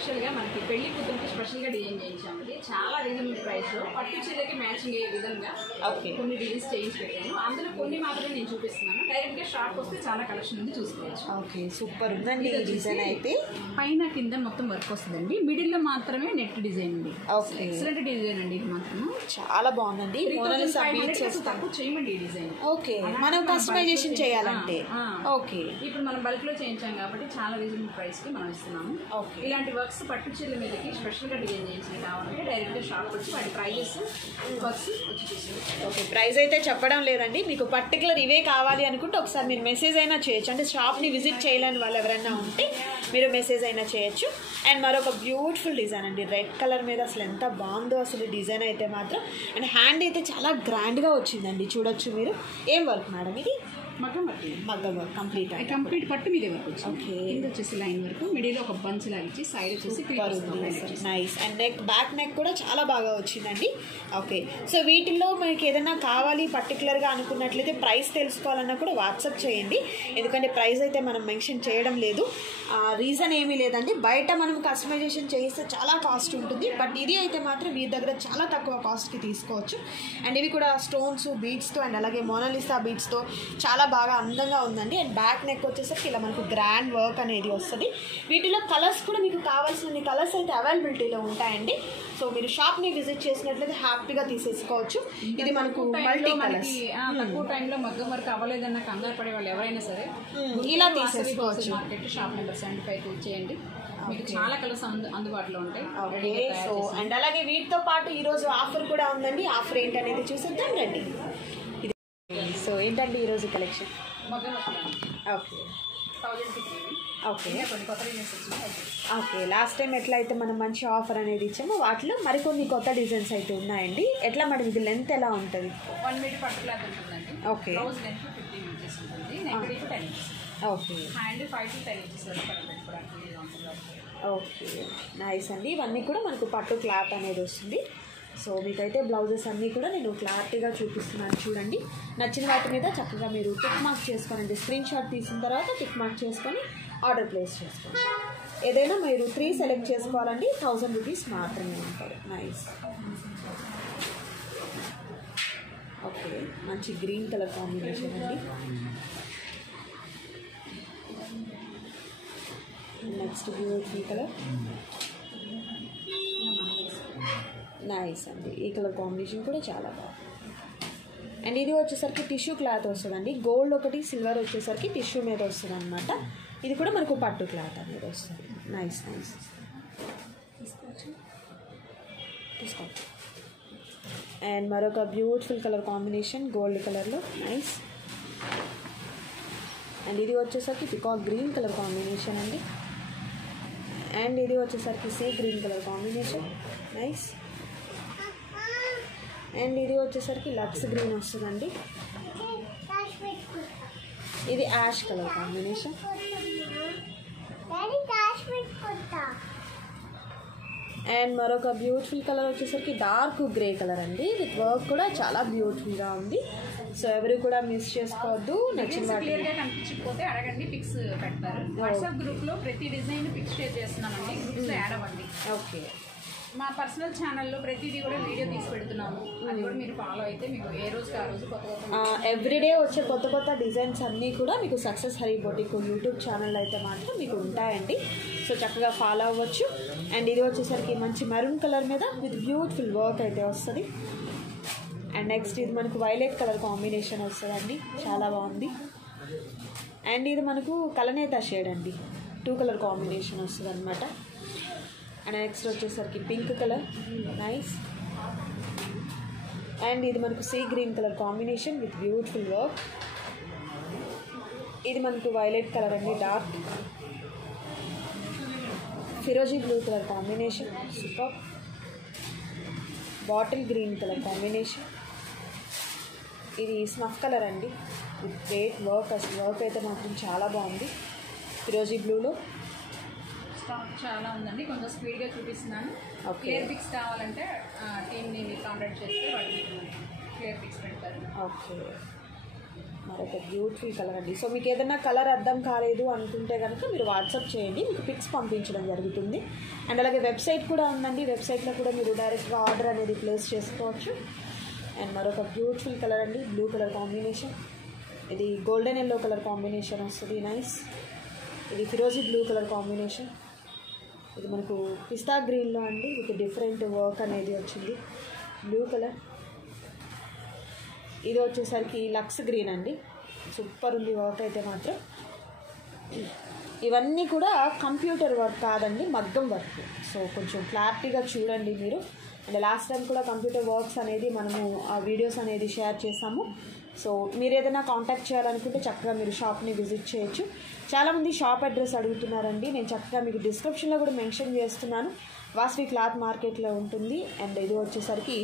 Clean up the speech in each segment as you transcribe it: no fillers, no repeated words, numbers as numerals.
స్పెషల్గా మనకి పెళ్లి కూతురికి స్పెషల్గా డిజైన్ చేయించామండి. చాలా రీజనబుల్ ప్రైస్లో పట్టు చీరకి మ్యాచింగ్ అయ్యే విధంగా కొన్ని డిజైన్స్ చేయించి పెట్టాను. అందులో కొన్ని మాత్రమే నేను చూపిస్తున్నాను. డైరెక్ట్గా షాప్ వస్తే చాలా కలెక్షన్ ఉంది, చూసుకోవచ్చు. ఓకే, సూపర్ ఉందండి డిజైన్. అయితే పైన కింద మొత్తం వర్క్ వస్తుందండి, మిడిల్లో మాత్రమే నెట్ డిజైన్ ఉంది. ఓకే, ఎక్సలెంట్ డిజైన్ అండి. ఇది మాత్రం చాలా బాగుందండి. తక్కువ చేయమండి ఈ డిజైన్. ఓకే, మనం కస్టమైజేషన్ చేయాలంటే ఓకే. ఇప్పుడు మనం బల్క్ లో చేయించాం కాబట్టి చాలా రీజనబుల్ ప్రైస్ కి మనం ఇస్తున్నాము. ఓకే, ఇలాంటి వర్క్స్ పట్టు చీరల మీదకి స్పెషల్ గా డిజైన్ చేయించి కావాలంటే డైరెక్ట్ గా షాప్ వచ్చి వాటి ప్రైజెస్ వర్క్స్ వచ్చి చూసుకోవచ్చు. ఓకే, ప్రైస్ అయితే చెప్పడం లేదండి. మీకు పర్టికులర్ ఇవే కావాలి అనుకుంటే ఒకసారి మీరు మెసేజ్ అయినా చేయొచ్చు. అంటే షాప్ని విజిట్ చేయలేని వాళ్ళు ఎవరైనా ఉంటే మీరు మెసేజ్ అయినా చేయొచ్చు. అండ్ మరొక బ్యూటిఫుల్ డిజైన్ అండి, రెడ్ కలర్ మీద అసలు ఎంత బాగుందో అసలు డిజైన్ అయితే మాత్రం. అండ్ హ్యాండ్ అయితే చాలా గ్రాండ్గా వచ్చిందండి, చూడొచ్చు మీరు. ఏం వర్క్ మేడం ఇది? మగ్గం వర్క్ కంప్లీట్ పట్టు మీద వర్క్ వచ్చి. ఓకే, కింద వచ్చేసి లైన్ వరకు, మిడిల్ ఒక బంచ్ లాగా ఇచ్చి సైడ్ వచ్చేసి నైస్. అండ్ బ్యాక్ నెక్ కూడా చాలా బాగా వచ్చిందండి. ఓకే, సో వీటిల్లో మనకి ఏదైనా కావాలి పర్టికులర్గా అనుకున్నట్లయితే ప్రైస్ తెలుసుకోవాలన్నా కూడా వాట్సాప్ చేయండి. ఎందుకంటే ప్రైస్ అయితే మనం మెన్షన్ చేయడం లేదు, రీజన్ ఏమీ లేదండి. బయట మనం కస్టమైజేషన్ చేస్తే చాలా కాస్ట్ ఉంటుంది, బట్ ఇది అయితే మాత్రం వీరి దగ్గర చాలా తక్కువ కాస్ట్కి తీసుకోవచ్చు. అండ్ ఇవి కూడా స్టోన్స్ బీడ్స్తో అండ్ అలాగే మోనాలిసా బీడ్స్తో చాలా బాగా అందంగా ఉందండి. అండ్ బ్యాక్ నెక్ వచ్చేసరికి ఇలా మనకు గ్రాండ్ వర్క్ అనేది వస్తుంది. వీటిలో కలర్స్ కూడా మీకు కావాల్సిన కలర్స్ అయితే అవైలబిలిటీలో ఉంటాయండి. సో మీరు షాప్ని విజిట్ చేసినట్లయితే హ్యాపీగా తీసేసుకోవచ్చు. ఇది మనకు మల్టీ కలర్స్. తక్కువ టైంలో మగ్గం వర్క్ అవ్వలేదన్న కంగారు పడే వాళ్ళు ఎవరైనా సరే ఇలా తీసేసుకోవచ్చు. మార్కెట్ షాప్ నెంబర్ 75 చేయండి, మీకు చాలా కలర్స్ అందుబాటులో ఉంటాయి. ఓకే, సో అండ్ అలాగే వీటితో పాటు ఈరోజు ఆఫర్ కూడా ఉందండి. ఆఫర్ ఏంటనేది చూసేద్దాం రండి. సో ఏంటండి ఈరోజు collection? Okay okay okay, last time ఎట్లా అయితే మనం మంచి ఆఫర్ అనేది ఇచ్చామో వాటిలో మరికొన్ని కొత్త డిజైన్స్ అయితే ఉన్నాయండి. ఎట్లా మేడం ఇది లెంత్ ఎలా ఉంటుంది? 1 మీటర్ పట్టు క్లాత్ ఉంటుందండి. ఓకే, బ్లౌజ్ లెంత్ 15 ఇంచెస్ ఉంటుంది, neck deep 10 inches. Okay, hand 5 to 10 inches వరకు పెట్టుకోవడానికి ఉంటుంది. ఓకే, నైస్ అండి. ఇవన్నీ కూడా మనకు పట్టు క్లాత్ అనేది వస్తుంది. సో మీకైతే బ్లౌజెస్ అన్నీ కూడా నేను క్లారిటీగా చూపిస్తున్నాను, చూడండి. నచ్చిన వాటి మీద చక్కగా మీరు టిక్ మార్క్ చేసుకోనండి. స్క్రీన్ షాట్ తీసిన తర్వాత టిక్ మార్క్ చేసుకొని ఆర్డర్ ప్లేస్ చేసుకోండి. ఏదైనా మీరు 3 సెలెక్ట్ చేసుకోవాలండి, 1000 రూపీస్ మాత్రమే ఉంటారు. నైస్. ఓకే, మంచి గ్రీన్ కలర్ కాంబినేషన్ అండి. నెక్స్ట్ బ్యూటిఫుల్ కలర్, నైస్ అండి. ఈ కలర్ కాంబినేషన్ కూడా చాలా బాగుంది. అండ్ ఇది వచ్చేసరికి టిష్యూ క్లాత్ వస్తుందండి. గోల్డ్ ఒకటి, సిల్వర్ వచ్చేసరికి టిష్యూ మీద వస్తుంది అనమాట. ఇది కూడా మనకు పట్టు క్లాత్ అనేది వస్తుంది. నైస్ నైస్, తీసుకోండి. అండ్ మరొక బ్యూటిఫుల్ కలర్ కాంబినేషన్ గోల్డ్ కలర్లో, నైస్. అండ్ ఇది వచ్చేసరికి పికాక్ గ్రీన్ కలర్ కాంబినేషన్ అండి. అండ్ ఇది వచ్చేసరికి see green colour combination, nice. And ఇది వచ్చేసరికి లక్స్ గ్రీన్ వస్తుందండి. ఇది యాష్ కలర్ కాంబినేషన్. అండ్ మరొక బ్యూటిఫుల్ కలర్ వచ్చేసరికి డార్క్ గ్రే కలర్ అండి. విత్ వర్క్ కూడా చాలా బ్యూటిఫుల్గా ఉంది. సో ఎవరు కూడా మిస్ చేసుకోవద్దు. నచ్చిన క్లియర్గా కనిపించకపోతే అడగండి, పిక్స్ పెడతారు. వాట్సాప్ గ్రూప్లో ప్రతి డిజైన్ పిక్స్ షేర్ చేస్తున్నామండి, గ్రూప్స్లో యాడ్ అవ్వండి. ఓకే, మా పర్సనల్ ఛానల్లో ప్రతిదీ కూడా వీడియో తీసి పెడుతున్నాము, అది కూడా మీరు ఫాలో అయితే మీకు ఏ రోజుకి ఆ రోజు కొత్త ఎవ్రీడే వచ్చే కొత్త కొత్త డిజైన్స్ అన్నీ కూడా మీకు success Hari boutique YouTube channel అయితే మాత్రం మీకు ఉంటాయండి. సో చక్కగా ఫాలో అవ్వచ్చు. అండ్ ఇది వచ్చేసరికి మంచి మెరూన్ కలర్ మీద విత్ బ్యూటిఫుల్ వర్క్ అయితే వస్తుంది. అండ్ నెక్స్ట్ ఇది మనకు వైలెట్ కలర్ కాంబినేషన్ వస్తుందండి, చాలా బాగుంది. అండ్ ఇది మనకు కలనేత షేడ్ అండి, 2 కలర్ కాంబినేషన్ వస్తుంది అనమాట. అండ్ నెక్స్ట్ వచ్చేసరికి పింక్ కలర్, నైస్. అండ్ ఇది మనకు sea green colour combination with beautiful work. ఇది మనకు వైలెట్ కలర్ అండి, డార్క్. ఫిరోజీ blue colour combination, super. Bottle green colour combination. ఇది స్నఫ్ కలర్ అండి విత్ గ్రేట్ వర్క్. అసలు వర్క్ అయితే మాత్రం చాలా బాగుంది. ఫిరోజీ బ్లూలో స్టాక్ చాలా ఉందండి, కొంచెం స్పీడ్గా చూపిస్తున్నాను. క్లియర్ పిక్స్ కావాలంటే టీమ్ని మీరు కాంటాక్ట్ చేస్తే వాళ్ళు క్లియర్ పిక్స్ పెడతారు. ఓకే, మరొక బ్యూటిఫుల్ కలర్ అండి. సో మీకు ఏదైనా కలర్ అర్థం కాలేదు అనుకుంటే కనుక మీరు వాట్సాప్ చేయండి, మీకు పిక్స్ పంపించడం జరుగుతుంది. అండ్ అలాగే వెబ్సైట్ కూడా ఉందండి, వెబ్సైట్లో కూడా మీరు డైరెక్ట్గా ఆర్డర్ అనేది ప్లేస్ చేసుకోవచ్చు. అండ్ మరొక బ్యూటిఫుల్ కలర్ అండి, బ్లూ కలర్ కాంబినేషన్. ఇది గోల్డెన్ ఎల్లో కలర్ కాంబినేషన్ వస్తుంది, నైస్. ఇది ఫిరోజీ బ్లూ కలర్ కాంబినేషన్. ఇది మనకు పిస్తా గ్రీన్లో అండి, విత్ డిఫరెంట్ వర్క్ అనేది వచ్చింది, బ్లూ కలర్. ఇది వచ్చేసరికి లక్స్ గ్రీన్ అండి, సూపర్ ఉంది వర్క్ అయితే మాత్రం. ఇవన్నీ కూడా కంప్యూటర్ వర్క్ కాదండి, మగ్గం వర్క్. సో కొంచెం క్లారిటీగా చూడండి మీరు. అండ్ లాస్ట్ టైం కూడా కంప్యూటర్ వర్క్స్ అనేది మనము ఆ వీడియోస్ అనేది షేర్ చేసాము. సో మీరు ఏదైనా కాంటాక్ట్ చేయాలనుకుంటే చక్కగా మీరు షాప్ని విజిట్ చేయొచ్చు. చాలామంది షాప్ అడ్రస్ అడుగుతున్నారండి, నేను చక్కగా మీకు డిస్క్రిప్షన్లో కూడా మెన్షన్ చేస్తున్నాను. వాస్వి క్లాత్ మార్కెట్లో ఉంటుంది. అండ్ ఇది వచ్చేసరికి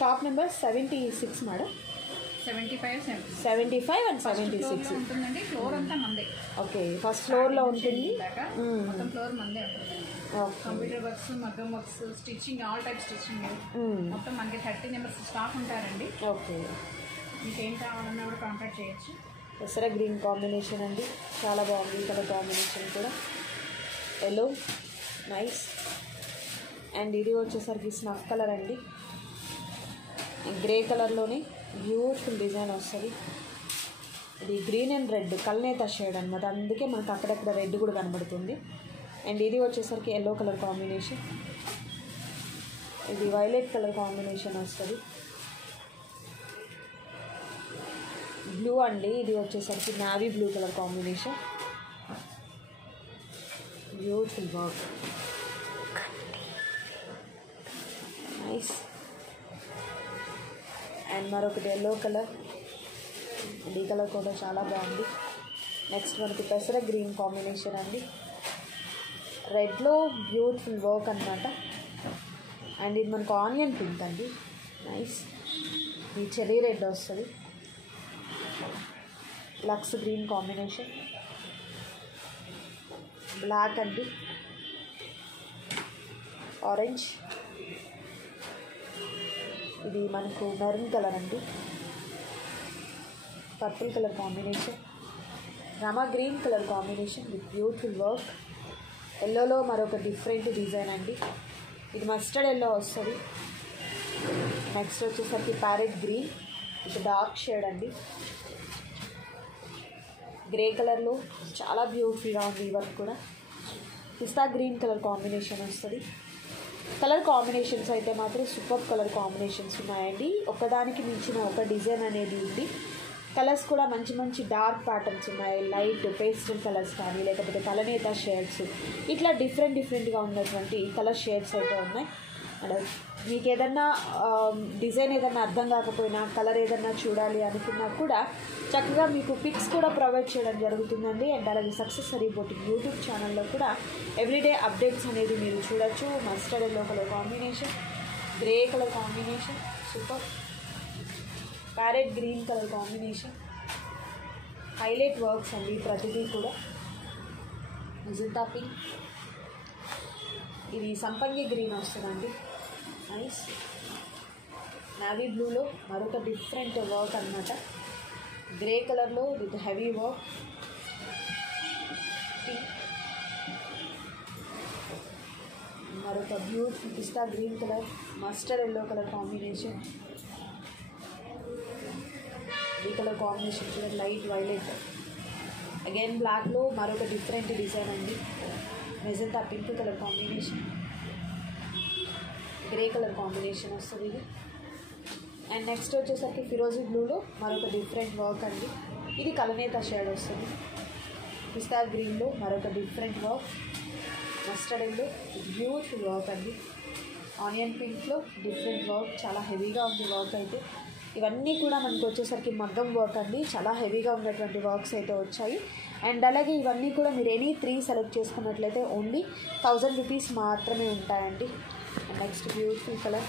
షాప్ నెంబర్ 76 మేడం, 75 అండ్ 76 ఉంటుందండి. ఫ్లోర్ అంతా మందే. ఓకే, ఫస్ట్ ఫ్లోర్లో ఉంటుంది. మొత్తం ఫ్లోర్ మందే ఉంటుంది. కంప్యూటర్ వర్క్స్, మగ్గం works, stitching, all type stitching మొత్తం మనకి 30 మెంబర్స్ స్టాఫ్ ఉంటారండి. ఓకే, మీకు ఏం కావాలన్నా కూడా కాంటాక్ట్ చేయొచ్చు. పెసర గ్రీన్ కాంబినేషన్ అండి, చాలా బాగుంది కలర్ కాంబినేషన్ కూడా. Yellow, nice. అండ్ ఇది వచ్చేసరికి స్నఫ్ కలర్ అండి, గ్రే కలర్లోనే బ్యూటిఫుల్ డిజైన్ వస్తుంది. ఇది గ్రీన్ అండ్ రెడ్ కల్నేత షేడ్ అనమాట, అందుకే మనకు అక్కడక్కడ రెడ్ కూడా కనబడుతుంది. అండ్ ఇది వచ్చేసరికి ఎల్లో కలర్ కాంబినేషన్. ఇది వైలెట్ కలర్ కాంబినేషన్ వస్తుంది, బ్లూ అండి. ఇది వచ్చేసరికి navy blue colour combination, beautiful work, nice. And మరొకటి ఎల్లో కలర్, అండ్ ఈ కలర్ కూడా చాలా బాగుంది. నెక్స్ట్ మనకి పెసర గ్రీన్ కాంబినేషన్ అండి, రెడ్లో బ్యూటిఫుల్ వర్క్ అనమాట. అండ్ ఇది మనకు ఆనియన్ పింక్ అండి, నైస్. ఈ చెరీ రెడ్ వస్తుంది, లక్స్ గ్రీన్ కాంబినేషన్, బ్లాక్ అండి, ఆరెంజ్. ఇది మనకు మెరూన్ కలర్ అండి, పర్పుల్ కలర్ కాంబినేషన్, రమా green colour combination with beautiful work. ఎల్లోలో మరొక డిఫరెంట్ డిజైన్ అండి, ఇది మస్టర్డ్ ఎల్లో వస్తుంది. నెక్స్ట్ వచ్చేసరికి parrot green with dark shade అండి, గ్రే కలర్లో చాలా బ్యూటిఫుల్గా ఉంది ఈ వర్క్ కూడా. పిస్తా గ్రీన్ కలర్ కాంబినేషన్ వస్తుంది. కలర్ కాంబినేషన్స్ అయితే మాత్రం సూపర్ కలర్ కాంబినేషన్స్ ఉన్నాయండి, ఒకదానికి మించిన ఒక డిజైన్ అనేది ఉంది. కలర్స్ కూడా మంచి మంచి డార్క్ ప్యాటర్న్స్ ఉన్నాయి, లైట్ పేస్టల్ కలర్స్ కానీ లేకపోతే కలనేత షేడ్స్, ఇట్లా డిఫరెంట్గా ఉన్నటువంటి కలర్ షేడ్స్ అయితే ఉన్నాయి. అండ్ మీకు ఏదన్నా డిజైన్ ఏదన్నా అర్థం కాకపోయినా, కలర్ ఏదన్నా చూడాలి అనుకున్నా కూడా చక్కగా మీకు పిక్స్ కూడా ప్రొవైడ్ చేయడం జరుగుతుందండి. అండ్ అలాగే సక్సెస్ సరీ బొటిక్ యూట్యూబ్ ఛానల్లో కూడా ఎవ్రీడే అప్డేట్స్ అనేది మీరు చూడొచ్చు. Mustard yellow colour combination, grey colour combination, super. Parrot green colour combination, highlight works అండి ప్రతిదీ కూడా. మిజంతా పింక్, ఇది సంపంగి గ్రీన్ వస్తుందండి, నైస్. నావీ బ్లూలో మరొక డిఫరెంట్ వర్క్ అనమాట, గ్రే కలర్లో విత్ హెవీ వర్క్, మరొక బ్యూటిఫుల్ పిస్తా green colour, mustard yellow colour combination. ఈ కలర్ కాంబినేషన్ చూడండి, లైట్ వైలెట్. అగైన్ బ్లాక్లో మరొక డిఫరెంట్ డిజైన్ అండి, magenta pink colour combination, grey colour combination వస్తుంది ఇది. అండ్ నెక్స్ట్ వచ్చేసరికి ఫిరోజీ బ్లూలో మరొక డిఫరెంట్ వర్క్ అండి, ఇది కలనేత షేడ్ వస్తుంది. పిస్తా గ్రీన్లో మరొక different work, mustard yellow beautiful work అండి. ఆనియన్ పింక్లో డిఫరెంట్ వర్క్, చాలా హెవీగా ఉంది వర్క్ అయితే. ఇవన్నీ కూడా మనకు వచ్చేసరికి మగ్గం వర్క్ అండి, చాలా హెవీగా ఉన్నటువంటి వర్క్స్ అయితే వచ్చాయి. అండ్ అలాగే ఇవన్నీ కూడా మీరు ఎనీ 3 సెలెక్ట్ చేసుకున్నట్లయితే ఓన్లీ 1000 రూపీస్ మాత్రమే ఉంటాయండి. Next beautiful colour,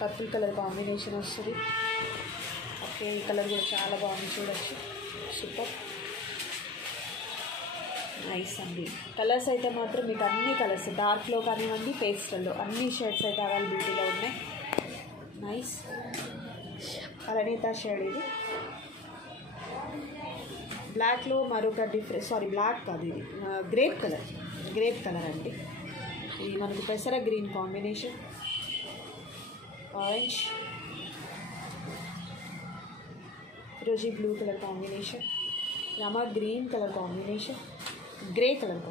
purple colour combination వస్తుంది. ఓకే, ఈ కలర్ కూడా చాలా బాగుంది చూడొచ్చు, సూపర్ నైస్ అండి. కలర్స్ అయితే మాత్రం మీకు అన్ని కలర్స్, డార్క్లో కానివ్వండి, పేస్టల్లో అన్ని షేడ్స్ అయితే అవైలబిలిటీలో ఉన్నాయి. నైస్ కలనేత షేడ్ ఇది. బ్లాక్లో మరొక బ్లాక్ కాదు, ఇది గ్రేప్ కలర్ అండి. ఇది మనకు పెసర గ్రీన్ కాంబినేషన్, ఆరెంజ్, ఫిరోజీ బ్లూ కలర్ కాంబినేషన్, రమా green colour combination, grey colour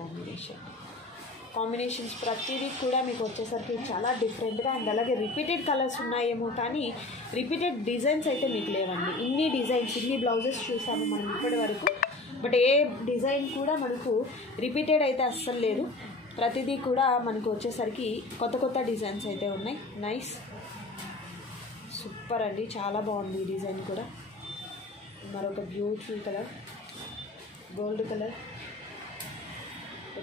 combinations ప్రతిదీ కూడా మీకు వచ్చేసరికి చాలా డిఫరెంట్గా అండ్ అలాగే రిపీటెడ్ కలర్స్ ఉన్నాయేమో కానీ రిపీటెడ్ డిజైన్స్ అయితే మీకు లేవండి. ఇన్ని బ్లౌజెస్ చూసాము మనం ఇప్పటి వరకు, బట్ ఏ డిజైన్ కూడా మనకు రిపీటెడ్ అయితే అస్సలు లేదు. ప్రతిదీ కూడా మనకు వచ్చేసరికి కొత్త డిజైన్స్ అయితే ఉన్నాయి. నైస్, సూపర్ అండి, చాలా బాగుంది ఈ డిజైన్ కూడా. మరొక beautiful colour, gold colour,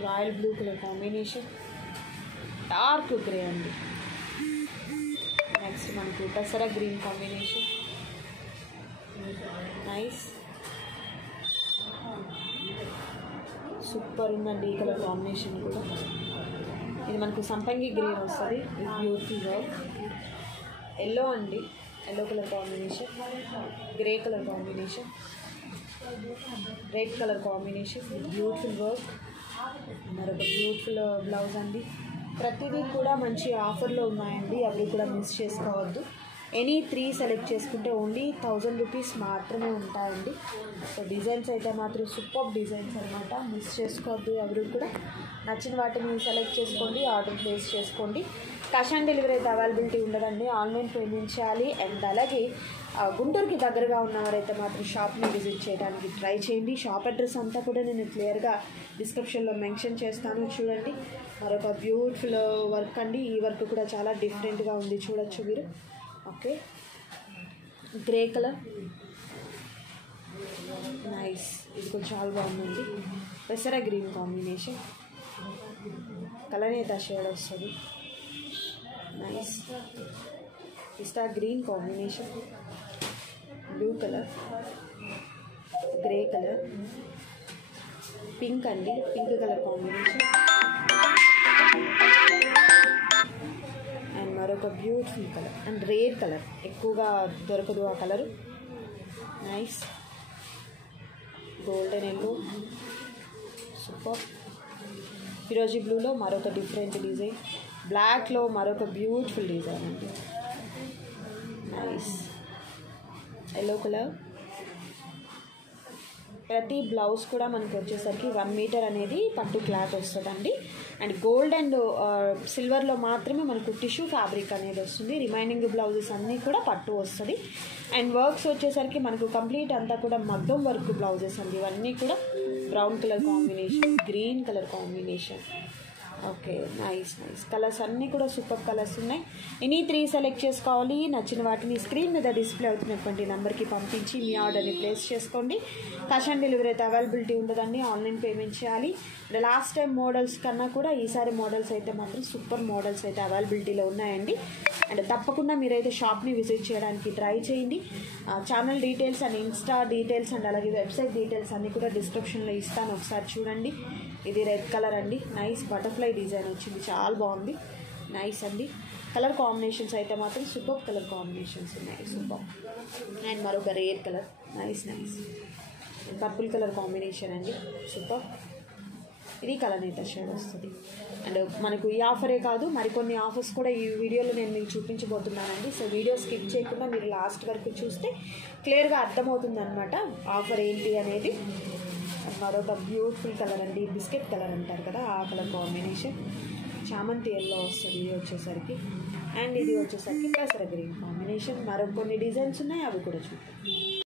royal blue colour combination, dark grey అండి. నెక్స్ట్ మనకు పెసర గ్రీన్ కాంబినేషన్, నైస్, సూపర్ ఉందండి ఈ కలర్ కాంబినేషన్ కూడా. ఇది మనకు సంపంగి గ్రీన్ వస్తుంది, బ్యూటిఫుల్ వర్క్. ఎల్లో అండి, yellow colour combination, grey colour combination, red colour combination, beautiful work. మరొక బ్యూటిఫుల్ బ్లౌజ్ అండి. ప్రతిదీ కూడా మంచి ఆఫర్లో ఉన్నాయండి, అవి కూడా మిస్ చేసుకోవద్దు. ఎనీ 3 సెలెక్ట్ చేసుకుంటే ఓన్లీ 1000 రూపీస్ మాత్రమే ఉంటాయండి. సో డిజైన్స్ అయితే మాత్రం సూపర్ డిజైన్స్ అనమాట, మిస్ చేసుకోవద్దు. ఎవరు కూడా నచ్చిన వాటిని సెలెక్ట్ చేసుకోండి, ఆర్డర్ ప్లేస్ చేసుకోండి. క్యాష్ ఆన్ డెలివరీ అయితే అవైలబిలిటీ ఉండదండి, ఆన్లైన్ పేమెంట్ చేయాలి. అండ్ అలాగే గుంటూరుకి దగ్గరగా ఉన్నవారైతే మాత్రం షాప్ని విజిట్ చేయడానికి ట్రై చేయండి. షాప్ అడ్రస్ అంతా కూడా నేను క్లియర్గా డిస్క్రిప్షన్లో మెన్షన్ చేస్తాను, చూడండి. మరొక బ్యూటిఫుల్ వర్క్ అండి, ఈ వర్క్ కూడా చాలా డిఫరెంట్గా ఉంది, చూడొచ్చు మీరు. ఓకే, గ్రే కలర్, నైస్, ఇది కూడా చాలా బాగుందండి. పెసర గ్రీన్ కాంబినేషన్, కలనేత షేడ్ వస్తుంది, నైస్. పిస్తా green combination, blue colour, grey colour, pink అండి, పింక్ కలర్ కాంబినేషన్, అండ్ మరొక beautiful colour and rare colour, ఎక్కువగా దొరకదు ఆ colour, nice. Golden yellow, super. ఫిరోజీ బ్లూలో మరొక డిఫరెంట్ డిజైన్, బ్లాక్లో మరొక బ్యూటిఫుల్ డిజైన్ అండి, నైస్. Yellow colour. ప్రతి బ్లౌజ్ కూడా మనకు వచ్చేసరికి 1 మీటర్ అనేది పట్టు క్లాత్ వస్తుందండి. అండ్ గోల్డ్ అండ్ సిల్వర్లో మాత్రమే మనకు టిష్యూ ఫ్యాబ్రిక్ అనేది వస్తుంది. రిమైనింగ్ బ్లౌజెస్ అన్నీ కూడా పట్టు వస్తుంది. అండ్ వర్క్స్ వచ్చేసరికి మనకు కంప్లీట్ అంతా కూడా మగ్గం వర్క్ బ్లౌజెస్ అండి. ఇవన్నీ కూడా brown colour combination, green colour combination. Okay, nice. Colours అన్నీ కూడా సూపర్ కలర్స్ ఉన్నాయి. ఎనీ 3 సెలెక్ట్ చేసుకోవాలి. నచ్చిన వాటిని స్క్రీన్ మీద డిస్ప్లే అవుతున్నటువంటి నెంబర్కి పంపించి మీ ఆర్డర్ని ప్లేస్ చేసుకోండి. క్యాష్ ఆన్ డెలివరీ అయితే అవైలబిలిటీ ఉండదండి, ఆన్లైన్ పేమెంట్ చేయాలి. లాస్ట్ టైం మోడల్స్ కన్నా కూడా ఈసారి మోడల్స్ అయితే మాత్రం సూపర్ మోడల్స్ అయితే అవైలబిలిటీలో ఉన్నాయండి. అండ్ తప్పకుండా మీరైతే షాప్ని విజిట్ చేయడానికి ట్రై చేయండి. Channel details and Insta details and అలాగే వెబ్సైట్ డీటెయిల్స్ అన్నీ కూడా డిస్క్రిప్షన్లో ఇస్తాను, ఒకసారి చూడండి. ఇది రెడ్ కలర్ అండి, నైస్ బటర్ఫ్లై డిజైన్ వచ్చింది, చాలా బాగుంది, నైస్ అండి. కలర్ కాంబినేషన్స్ అయితే మాత్రం సూపర్ కలర్ కాంబినేషన్స్ ఉన్నాయి, సూపర్. అండ్ మరొక rare colour, nice. Purple colour combination అండి, సూపర్. ఇది కలనేత షేడ్ వస్తుంది. అండ్ మనకు ఈ ఆఫరే కాదు, మరికొన్ని ఆఫర్స్ కూడా ఈ వీడియోలో నేను మీకు చూపించబోతున్నానండి. సో వీడియో స్కిప్ చేయకుండా మీరు లాస్ట్ వరకు చూస్తే క్లియర్గా అర్థమవుతుంది అనమాట ఆఫర్ ఏంటి అనేది. మరొక బ్యూటిఫుల్ కలర్ అండి, బిస్కెట్ కలర్ అంటారు కదా, ఆ కలర్ కాంబినేషన్. చామంతి ఎల్లో వస్తుంది ఇది వచ్చేసరికి. అండ్ ఇది వచ్చేసరికి పెసర గ్రీన్ కాంబినేషన్. మరొక కొన్ని డిజైన్స్ ఉన్నాయి, అవి కూడా చూద్దాం.